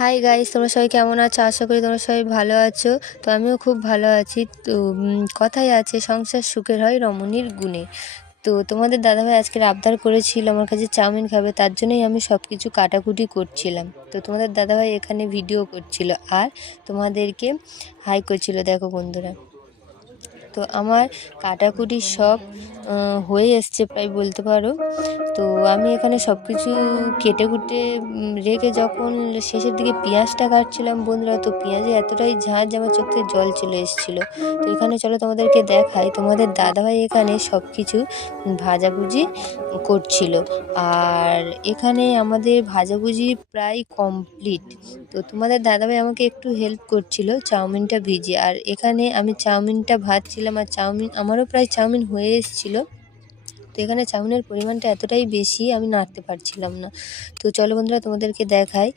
Hi guys, তোমরা সবাই কেমন আছো? আশা করি তোমরা সবাই ভালো আছো। তো আমিও খুব ভালো আছি। তো কথায় আছে সংসার সুখের হয় রমণীর গুণে। তো তোমাদের দাদাভাই আজকের আবদার করেছিল আমার কাছে চাউমিন খাবে, তার জন্যই আমি সব কিছু কাটাকুটি করছিলাম। তো তোমাদের দাদাভাই এখানে ভিডিও করছিল আর তোমাদেরকে হাই করছিল, দেখো বন্ধুরা। তো আমার কাটাকুটি সব হয়ে এসছে প্রায় বলতে পারো। তো আমি এখানে সব কিছু কেটে কুটে রেখে যখন শেষের দিকে পেঁয়াজটা কাটছিলাম বন্ধুরা, তো পেঁয়াজে এতটাই ঝাঁঝ আমার চোখ থেকে জল চলে এসেছিলো। তো এখানে চলো তোমাদেরকে দেখাই, তোমাদের দাদাভাই এখানে সব কিছু ভাজাভুজি করছিল। আর এখানে আমাদের ভাজাভুজি প্রায় কমপ্লিট। তো তোমাদের দাদাভাই আমাকে একটু হেল্প করছিল চাউমিনটা ভিজিয়ে, আর এখানে আমি চাউমিনটা ভাজছিলাম আর আমারও প্রায় চাউমিন হয়ে এসেছিলো। তো এখানে চাউমিনের পরিমাণটা এতটাই বেশি আমি নাড়তে পারছিলাম না। তো চলো বন্ধুরা তোমাদেরকে দেখাই।